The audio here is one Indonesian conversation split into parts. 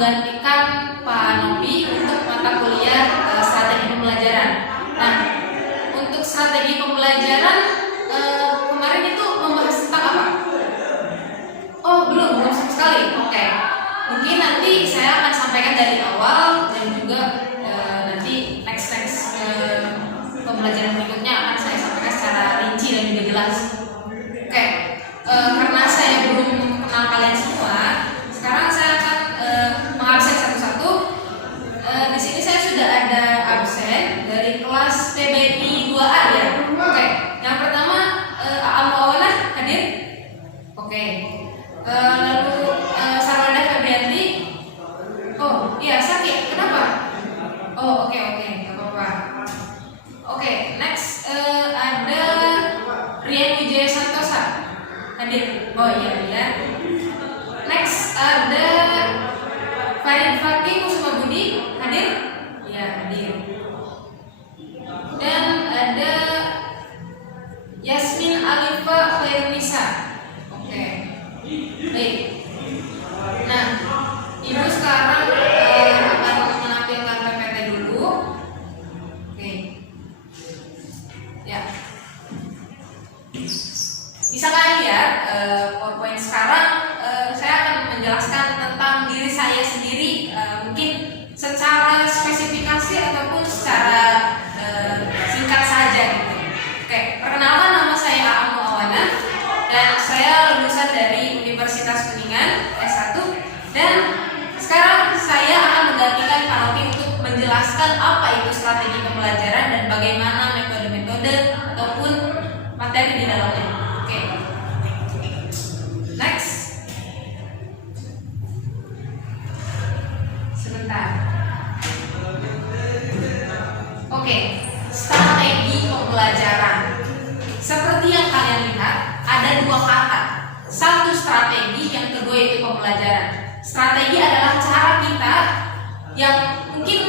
menggantikan Pak Novi untuk mata kuliah strategi pembelajaran. Nah, untuk strategi pembelajaran kemarin itu membahas tentang apa? Oh, belum sama sekali. Oke. Mungkin nanti saya akan sampaikan dari awal dan juga nanti next pembelajaran berikutnya akan saya sampaikan secara rinci dan juga jelas. Oke. Karena saya belum kenal kalian semua, sekarang saya akan mengabsen satu-satu. Di sini saya sudah ada absen dari kelas PBI 2A ya. Oke. Yang pertama Awanah hadir. Oke. Lalu Sarwanda Febrianti. Oh iya, sakit. Kenapa? Oh oke, nggak apa-apa. Oke, next ada Rian Wijaya Santosa hadir. Oh iya. Next ada Farid Fakih Kusuma Budi hadir. Ya, hadir. Dan ada Yasmin Alifa Khairunisa. Oke. Baik. Nah, Ibu sekarang akan menampilkan PPT dulu. Oke. Ya. Bisa kalian lihat PowerPoint sekarang. Saya akan menjelaskan tentang diri saya sendiri, mungkin secara spesifikasi ataupun secara singkat saja gitu. Oke, perkenalkan, nama saya Aamu Awana dan saya lulusan dari Universitas Kuningan S1, dan sekarang saya akan menggantikan Pak Novi untuk menjelaskan apa itu strategi pembelajaran dan bagaimana metode-metode ataupun materi di dalamnya. Oke. Next. Sebentar. Oke, strategi pembelajaran. Seperti yang kalian lihat, ada dua kata. Satu strategi, yang kedua itu pembelajaran. Strategi adalah cara kita yang mungkin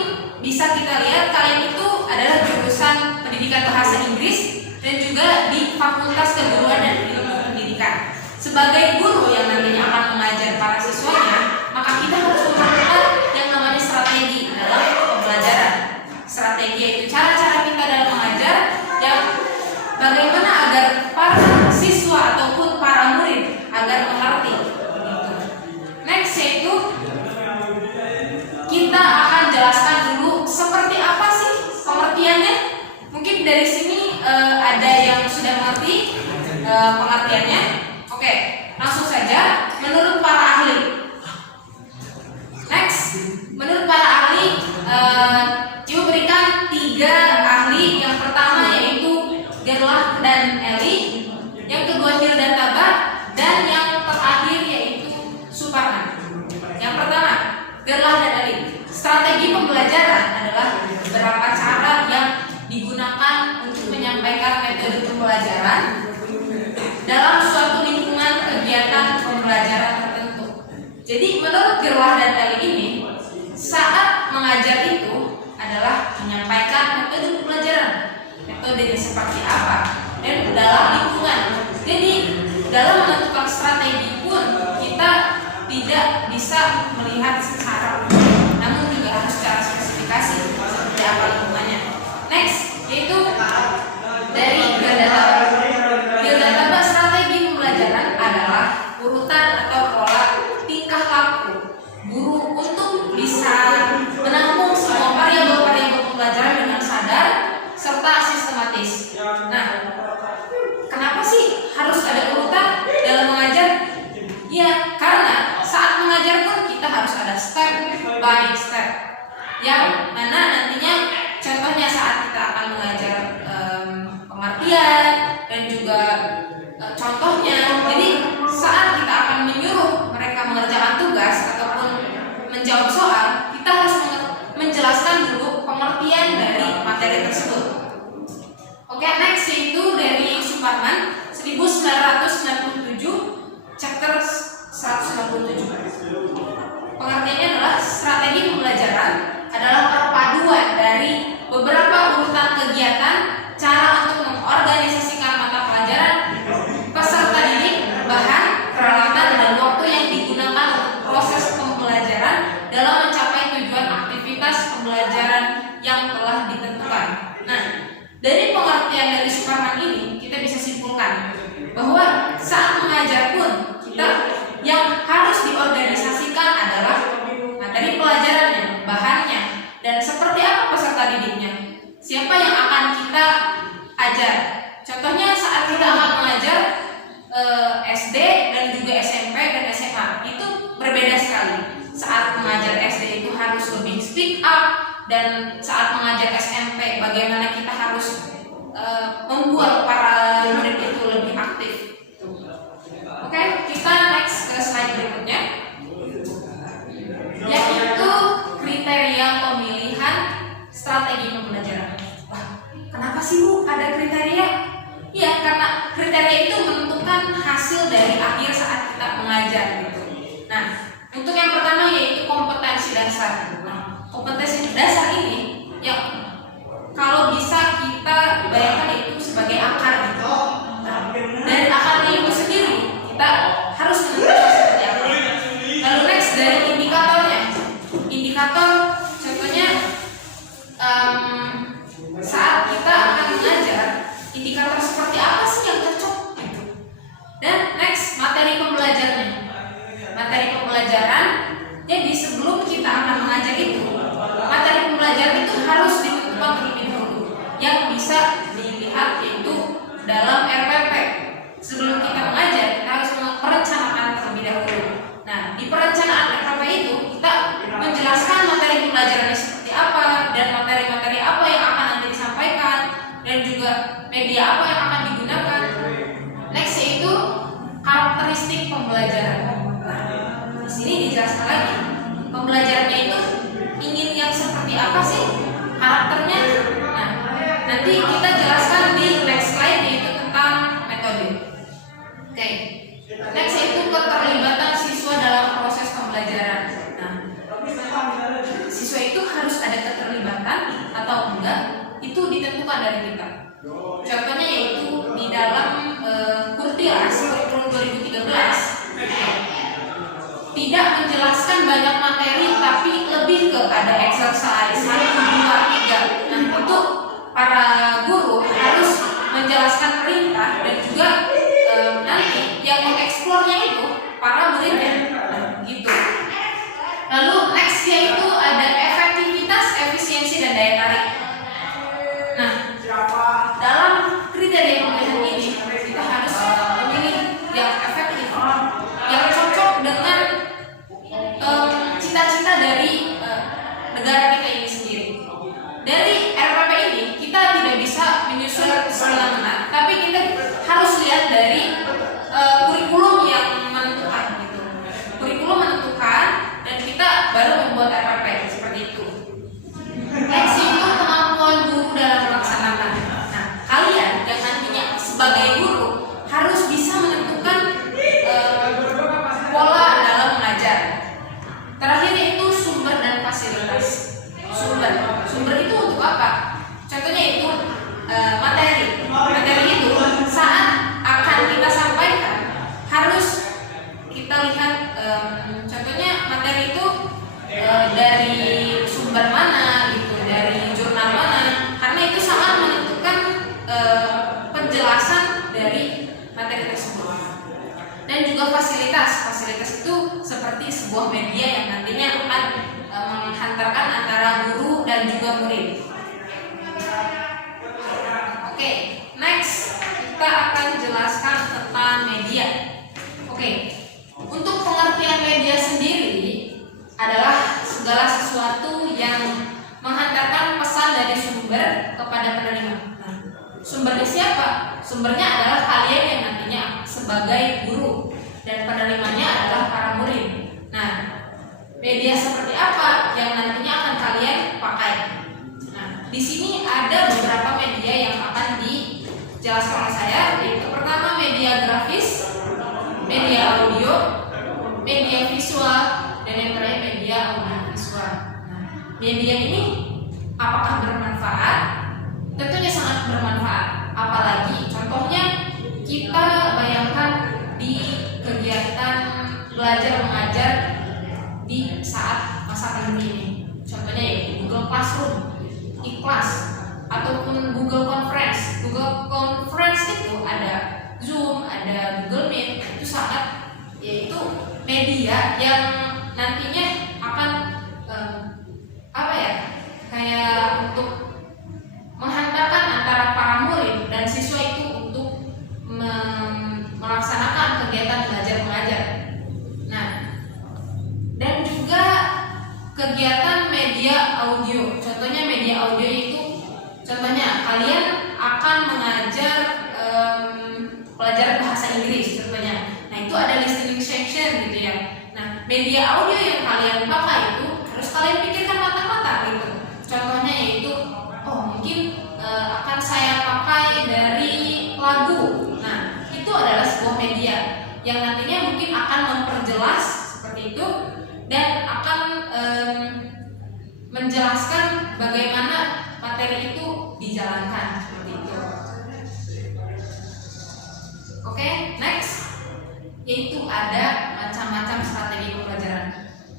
bisa kita lihat kalian itu adalah jurusan pendidikan bahasa Inggris dan juga di Fakultas Keguruan dan Ilmu Pendidikan. Sebagai guru yang nantinya akan mengajar para siswanya, maka kita harus melakukan yang namanya strategi dalam pembelajaran. Strategi yaitu cara-cara kita dalam mengajar yang bagaimana agar para siswa ataupun para murid agar mengerti. Next yaitu kita akan jelaskan dulu seperti apa sih pengertiannya. Mungkin dari sini ada yang sudah mengerti pengertiannya. Oke, langsung saja. Menurut para ahli. Next, menurut para ahli, Ibu berikan 3 ahli. Yang pertama yaitu Gerlach dan Eli, yang kedua Hill dan Taba, dan yang terakhir yaitu Suparman. Yang pertama, Gerlach dan Eli. Strategi pembelajaran adalah beberapa cara yang digunakan untuk menyampaikan metode pembelajaran dalam suatu lingkungan kegiatan pembelajaran tertentu. Jadi menurut Gerlach dan Eli ini, saat mengajar itu adalah menyampaikan metode pembelajaran. Metodenya seperti apa dan dalam lingkungan. Jadi dalam menentukan strategi pun kita tidak bisa melihat secara umum, namun juga harus secara spesifikasi seperti apa lingkungannya. Next yaitu dari Biodata. Strategi pembelajaran adalah urutan atau pola tingkah laku guru untuk bisa menampung semua variabel-variabel pembelajaran dengan sadar serta sistematis. Nah, kenapa sih harus ada urutan dalam mengajar? Ya, karena saat mengajar pun kita harus ada step by step, yang mana nantinya contohnya saat kita akan mengajar pengertian dan juga contohnya. Jadi saat kita akan menyuruh mereka mengerjakan tugas ataupun menjawab soal, kita harus menjelaskan dulu pengertian dari materi tersebut. Oke, next itu dari Suparman 1997, chapter 197. Pengertiannya adalah strategi pembelajaran adalah perpaduan dari beberapa urutan kegiatan, cara untuk mengorganisasikan mata pelajaran, peserta didik, bahan, peralatan, dan waktu yang digunakan untuk proses pembelajaran dalam simpulkan bahwa saat mengajar pun kita yang harus diorganisasikan adalah materi pelajarannya, bahannya, dan seperti apa peserta didiknya. Siapa yang akan kita ajar? Contohnya saat kita akan mengajar SD dan juga SMP dan SMA itu berbeda sekali. Saat mengajar SD itu harus lebih speak up, dan saat mengajar SMP bagaimana kita harus membuat para murid itu lebih aktif. Oke, kita next ke slide berikutnya, yaitu kriteria pemilihan strategi pembelajaran. Wah, kenapa sih Bu ada kriteria? Ya, karena kriteria itu menentukan hasil dari akhir saat kita mengajar gitu. Nah, untuk yang pertama yaitu kompetensi dasar. Nah, kompetensi dasar ini yang kalau bisa kita bayangkan itu sebagai akar gitu. Nah, dari akarnya itu sendiri kita harus menentukan seperti apa. Lalu next dari indikatornya. Indikator contohnya saat kita akan mengajar, indikator seperti apa sih yang cocok gitu. Dan next materi pembelajarannya. Materi pembelajaran, jadi sebelum kita akan mengajar itu, materi pembelajaran itu harus ditentukan terlebih dahulu. Yang bisa dilihat itu dalam RPP. Sebelum kita mengajar, kita harus merencanakan terlebih dahulu. Nah, di perencanaan RPP itu kita menjelaskan materi pembelajarannya seperti apa dan materi-materi apa yang akan nanti disampaikan dan juga media apa yang akan digunakan. Next yaitu karakteristik pembelajaran. Nah, di sini dijelaskan lagi pembelajarannya itu ingin yang seperti apa sih karakternya. Nah, nanti kita jelaskan di next slide yaitu tentang metode. Oke. Next yaitu keterlibatan siswa dalam proses pembelajaran. Nah, siswa itu harus ada keterlibatan atau enggak itu ditentukan dari kita. Contohnya yaitu di dalam Kurtilas kurikulum 2013 tidak menjelaskan banyak materi tapi lebih ke ada exercise 1, 2, 3. Nah, itu para guru harus menjelaskan perintah dan juga nanti yang mengeksplornya itu para muridnya. Nah, gitu. Lalu next yaitu ada efektivitas, efisiensi, dan daya tarik. Nah, dalam kriteria pemilihan ini kita harus memilih yang efektif, yang cocok dengan cita-cita dari negara kita ini sendiri. Dari RPP ini kita tidak bisa menyusun semena-mena, tapi kita harus lihat dari kurikulum yang menentukan gitu. Kurikulum menentukan dan kita baru membuat RPP seperti itu. Next itu kemampuan guru dalam melaksanakan. Nah, kalian yang nantinya sebagai guru harus bisa menentukan pola dalam mengajar. Terakhir itu sumber dan fasilitas. Sumber itu untuk apa? Contohnya itu materi. Materi itu saat akan kita sampaikan harus kita lihat contohnya materi itu dari sumber mana gitu, dari jurnal mana, karena itu sangat menentukan penjelasan dari materi tersebut. Dan juga fasilitas itu seperti sebuah media yang nantinya akan menghantarkan antara guru dan juga murid. Oke, next kita akan jelaskan tentang media. Oke, untuk pengertian media sendiri adalah segala sesuatu yang menghantarkan pesan dari sumber kepada penerima. Nah, sumbernya siapa? Sumbernya adalah kalian yang nantinya sebagai guru dan penerimanya adalah para murid. Nah, media seperti apa yang nantinya akan kalian pakai? Nah, di sini ada beberapa media yang akan dijelaskan oleh saya, yaitu pertama media grafis, media audio, media visual, dan yang terakhir media audiovisual. Nah, media ini apakah bermanfaat? Tentunya sangat bermanfaat. Apalagi contohnya kita bayangkan di kegiatan belajar mengajar di saat masa pandemi ini. Contohnya yaitu Google Classroom, iKlas, ataupun Google Conference. Google Conference itu ada yang nantinya akan kayak untuk menghantarkan antara para murid dan siswa itu untuk melaksanakan kegiatan belajar mengajar. Nah, dan juga kegiatan media audio. Contohnya media audio itu, contohnya kalian akan mengajar pelajaran bahasa Inggris contohnya. Nah, itu ada listening section gitu ya. Nah, media audio yang kalian pakai itu harus kalian pikirkan matang-matang gitu. Contohnya yaitu, mungkin akan saya pakai dari lagu. Nah, itu adalah sebuah media yang nantinya mungkin akan memperjelas seperti itu dan akan menjelaskan bagaimana materi itu dijalankan seperti itu. Oke, next, yaitu ada macam-macam strategi pembelajaran.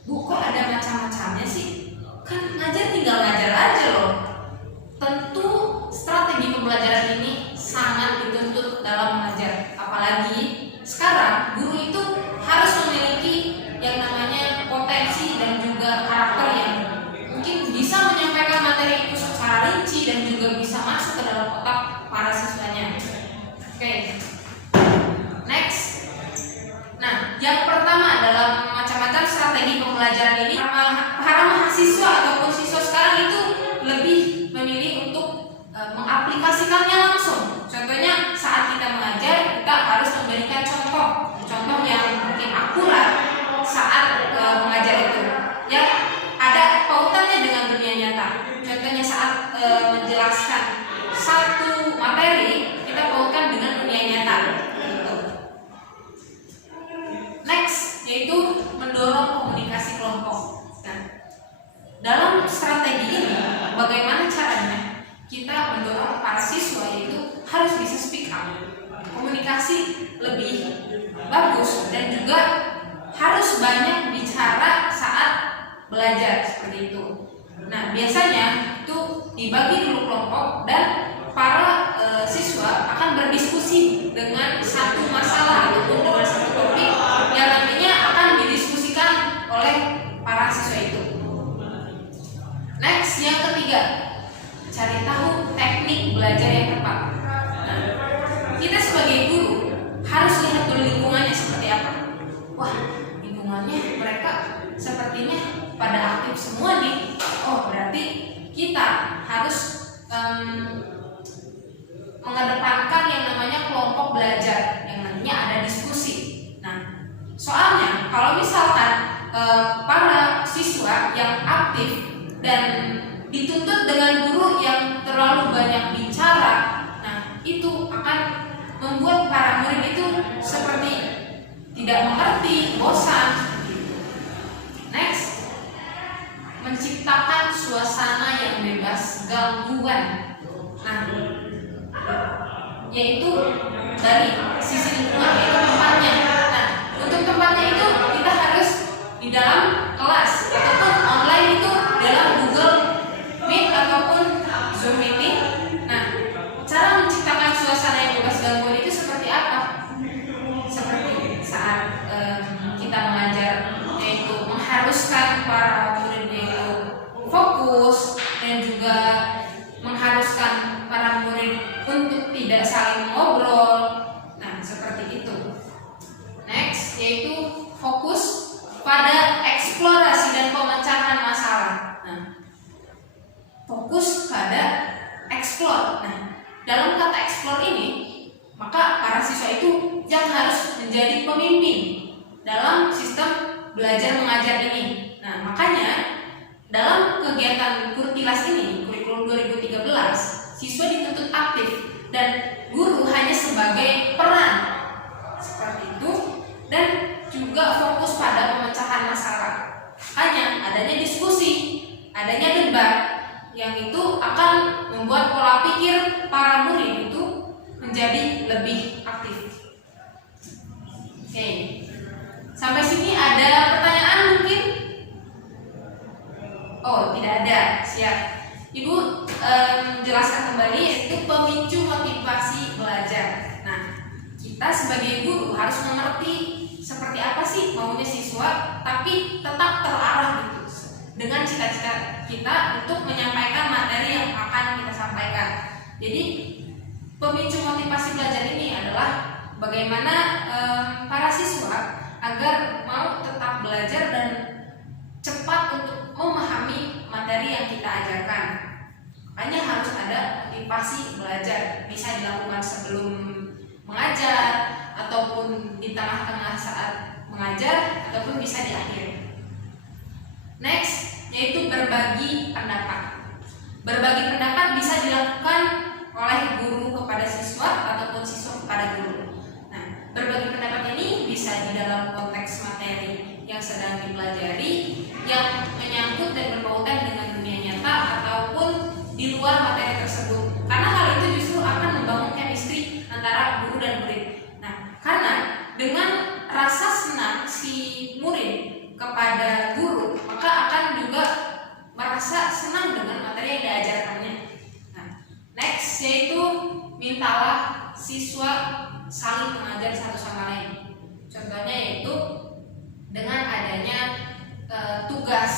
Bu, kok ada macam-macamnya sih? Kan ngajar tinggal ngajar aja loh. Tentu strategi pembelajaran ini sangat dituntut dalam mengajar. Apalagi sekarang guru itu harus memiliki yang namanya potensi dan juga karakter yang mungkin bisa menyampaikan materi itu secara rinci dan juga bisa masuk ke dalam otak para siswanya. Oke. Next. Nah, yang pertama dalam macam-macam strategi pembelajaran ini, para mahasiswa ataupun siswa sekarang itu lebih memilih untuk mengaplikasikannya langsung. Contohnya saat kita mengajar, kita harus memberikan contoh yang mungkin akurat saat mengajar itu, yang ada pautannya dengan dunia nyata. Contohnya saat menjelaskan satu materi, kita pautkan dengan dunia nyata. Next, yaitu mendorong komunikasi kelompok. Nah, dalam strategi ini, bagaimana caranya kita mendorong para siswa itu harus bisa speak up, komunikasi lebih bagus, dan juga harus banyak bicara saat belajar seperti itu. Nah, biasanya itu dibagi dulu kelompok dan para siswa akan berdiskusi dengan satu masalah ataupun dengan satu topik yang nantinya akan didiskusikan oleh para siswa itu. Next, yang ketiga, cari tahu teknik belajar yang tepat. Nah, kita sebagai guru harus lihat dulu lingkungannya seperti apa. Wah, lingkungannya mereka sepertinya pada aktif semua nih. Oh, berarti kita harus mengedepankan yang namanya kelompok belajar yang nantinya ada diskusi. Nah, soalnya kalau misalkan para siswa yang aktif dan dituntut dengan guru yang terlalu banyak bicara, nah itu akan membuat para murid itu seperti tidak mengerti, bosan. Next, menciptakan suasana yang bebas gangguan. Nah, yaitu dari sisi lingkungan, yaitu tempatnya. Nah, untuk tempatnya itu kita harus di dalam kelas ataupun online itu dalam Google Meet ataupun Zoom meeting. Nah, cara menciptakan suasana yang bebas gangguan itu seperti apa? Seperti saat kita mengajar, yaitu mengharuskan para murid itu fokus dan juga mengharuskan para murid untuk tidak saling mengobrol. Nah, seperti itu. Next, yaitu fokus pada eksplorasi dan pemecahan masalah. Nah, fokus pada explore. Nah, dalam kata explore ini, maka para siswa itu yang harus menjadi pemimpin dalam sistem belajar mengajar ini. Nah, makanya dalam kegiatan Kurtilas ini, kurikulum 2013, siswa dituntut aktif dan guru hanya sebagai peran seperti itu, dan juga fokus pada pemecahan masalah. Hanya adanya diskusi, adanya debat, yang itu akan membuat pola pikir para murid itu menjadi lebih aktif. Oke, sampai sini ada pertanyaan mungkin? Oh, tidak ada. Siap. Ibu jelaskan kembali, yaitu pemicu motivasi belajar. Nah, kita sebagai guru harus mengerti seperti apa sih maunya siswa, tapi tetap terarah gitu dengan cita-cita kita untuk menyampaikan materi yang akan kita sampaikan. Jadi pemicu motivasi belajar ini adalah bagaimana para siswa agar mau tetap belajar dan cepat untuk memahami materi yang kita ajarkan. Makanya harus ada motivasi belajar, bisa dilakukan sebelum mengajar ataupun di tengah-tengah saat mengajar ataupun bisa di akhir. Next, yaitu berbagi pendapat. Berbagi pendapat bisa dilakukan oleh guru kepada siswa ataupun siswa kepada guru. Nah, berbagi pendapat ini bisa di dalam konteks materi yang sedang dipelajari, yang menyangkut dan berkaitan dengan dunia nyata ataupun di luar materi tersebut. Karena hal itu justru akan membangun chemistry antara guru dan murid. Nah, karena dengan rasa senang si murid kepada guru, maka akan juga merasa senang dengan materi yang diajarkannya. Nah, next yaitu mintalah siswa saling mengajar satu sama lain. Contohnya yaitu dengan adanya tugas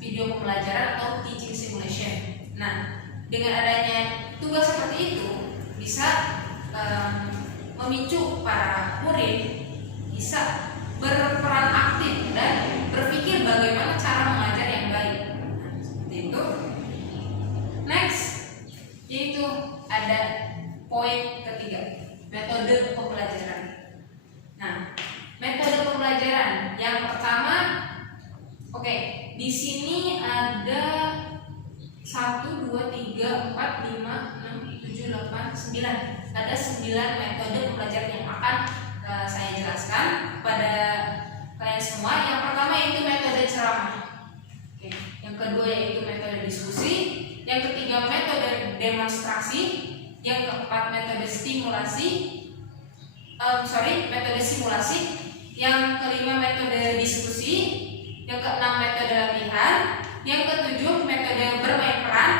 video pembelajaran atau teaching simulation. Nah, dengan adanya tugas seperti itu bisa memicu para murid bisa berperan aktif dan berpikir bagaimana cara mengajar yang baik. Nah, seperti itu. Next, yaitu ada poin ketiga, metode pembelajaran. Nah, metode pembelajaran yang pertama, oke, di sini ada 1, 2, 3, 4, 5, 6, 7, 8, 9. Ada 9 metode pembelajaran yang akan saya jelaskan kepada kalian semua. Yang pertama yaitu metode ceramah. Oke. Yang kedua yaitu metode diskusi. Yang ketiga metode demonstrasi. Yang keempat metode metode simulasi. Yang kelima metode diskusi. Yang keenam metode latihan. Yang ketujuh metode bermain peran.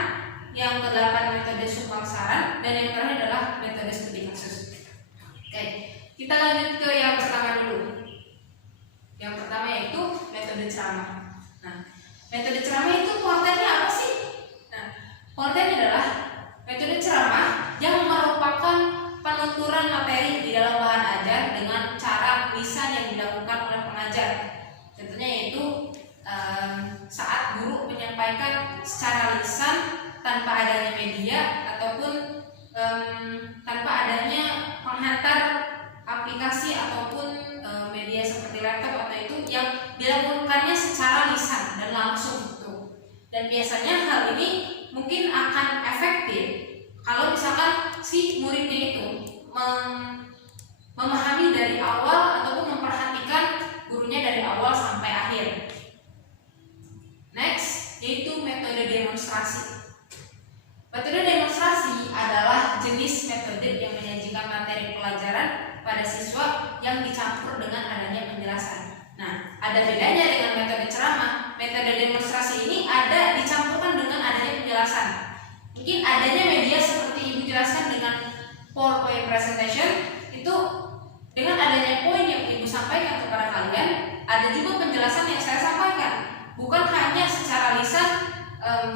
Yang kedelapan metode sumbang saran. Dan yang terakhir adalah metode studi kasus. Oke, kita lanjut ke yang pertama dulu. Yang pertama yaitu metode ceramah. Nah, metode ceramah itu pengertiannya apa sih? Nah, pengertiannya adalah metode ceramah yang merupakan penuturan materi di dalam bahan ajar dengan cara lisan yang dilakukan oleh pengajar. Contohnya yaitu saat guru menyampaikan secara lisan tanpa adanya media ataupun tanpa adanya penghantar aplikasi ataupun media seperti laptop atau itu yang dilakukannya secara lisan dan langsung gitu. Dan biasanya hal ini mungkin akan efektif kalau misalkan si muridnya itu memahami dari awal ataupun memperhatikan gurunya dari awal sampai akhir. Next, yaitu metode demonstrasi. Metode demonstrasi adalah jenis metode yang menyajikan materi pelajaran pada siswa yang dicampur dengan adanya penjelasan. Nah, ada bedanya dengan metode ceramah. Metode demonstrasi ini ada dicampurkan dengan adanya penjelasan. Mungkin adanya media seperti Ibu jelaskan dengan PowerPoint presentation, itu dengan adanya poin yang Ibu sampaikan kepada kalian, ada juga penjelasan yang saya sampaikan. Bukan hanya secara lisan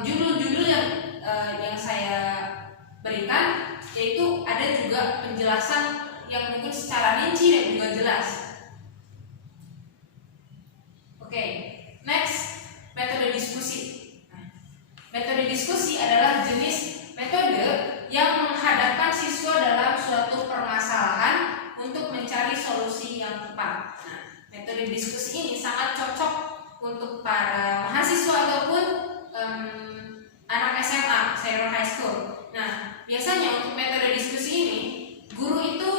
judul-judul yang saya berikan, yaitu ada juga penjelasan yang mungkin secara rinci dan juga jelas. Oke, next, metode diskusi. Nah, metode diskusi adalah jenis metode yang menghadapkan siswa dalam suatu permasalahan untuk mencari solusi yang tepat. Nah, metode diskusi ini sangat cocok untuk para mahasiswa ataupun anak SMA, senior high school. Nah, biasanya untuk metode diskusi ini, guru itu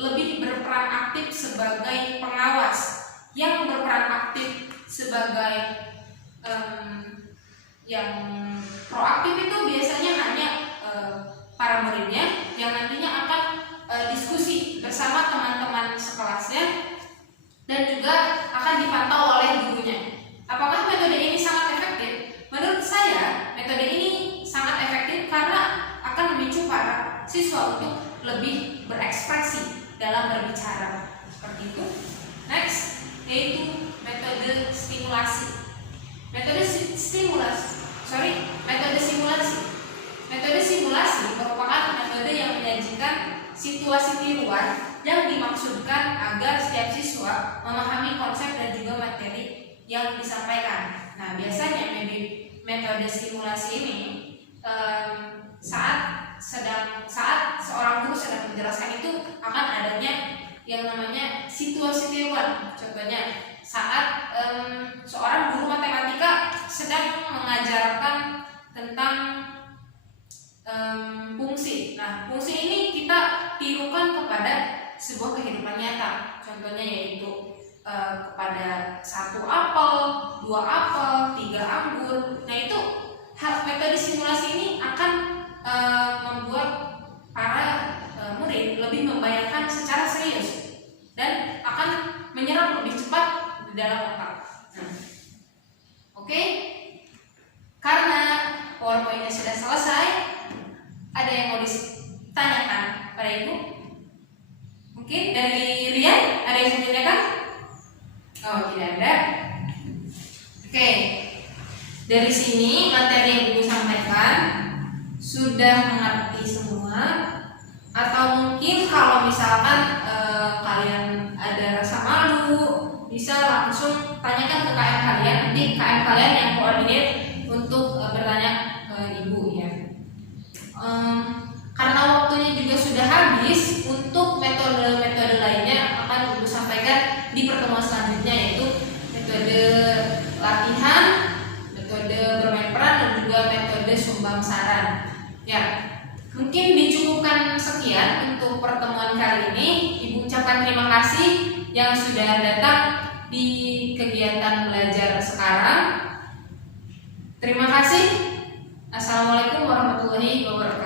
lebih berperan aktif sebagai pengawas, yang berperan aktif sebagai yang proaktif itu biasanya hanya para muridnya yang nantinya akan diskusi bersama teman-teman sekelasnya dan juga akan dipantau oleh gurunya. Apakah metode ini sangat efektif? Menurut saya, metode ini sangat efektif karena akan memicu para siswa untuk lebih berekspresi dalam berbicara. Seperti itu. Next, yaitu metode stimulasi. Metode simulasi. Metode simulasi merupakan metode yang menyajikan situasi tiruan yang dimaksudkan agar setiap siswa memahami konsep dan juga materi yang disampaikan. Nah, biasanya metode simulasi ini saat seorang guru sedang menjelaskan itu akan adanya yang namanya situasi tiruan. Contohnya saat seorang guru matematika sedang mengajarkan tentang fungsi. Nah, fungsi ini kita tirukan kepada sebuah kehidupan nyata. Contohnya yaitu kepada 1 apel, 2 apel, 3 anggur. Nah, itu metode simulasi ini akan membuat para murid lebih membayangkan secara serius dan akan menyerap lebih cepat di dalam otak. Oke. Karena PowerPoint-nya sudah selesai, ada yang mau ditanyakan pada Ibu? Mungkin dari Rian ada yang mau ditanyakan? Oh, tidak ada. Oke. Dari sini materi yang Ibu sampaikan sudah mengerti semua, atau mungkin kalau misalkan kalian ada rasa malu, bisa langsung tanyakan ke KM kalian. Nanti KM kalian yang koordinir untuk bertanya ke Ibu ya. Karena waktunya juga sudah habis, untuk metode-metode lainnya akan Ibu sampaikan di pertemuan selanjutnya, yaitu metode latihan, metode bermain peran, dan juga metode sumbang saran. Ya, mungkin dicukupkan sekian untuk pertemuan kali ini. Ibu ucapkan terima kasih yang sudah datang di kegiatan belajar sekarang. Terima kasih. Assalamualaikum warahmatullahi wabarakatuh.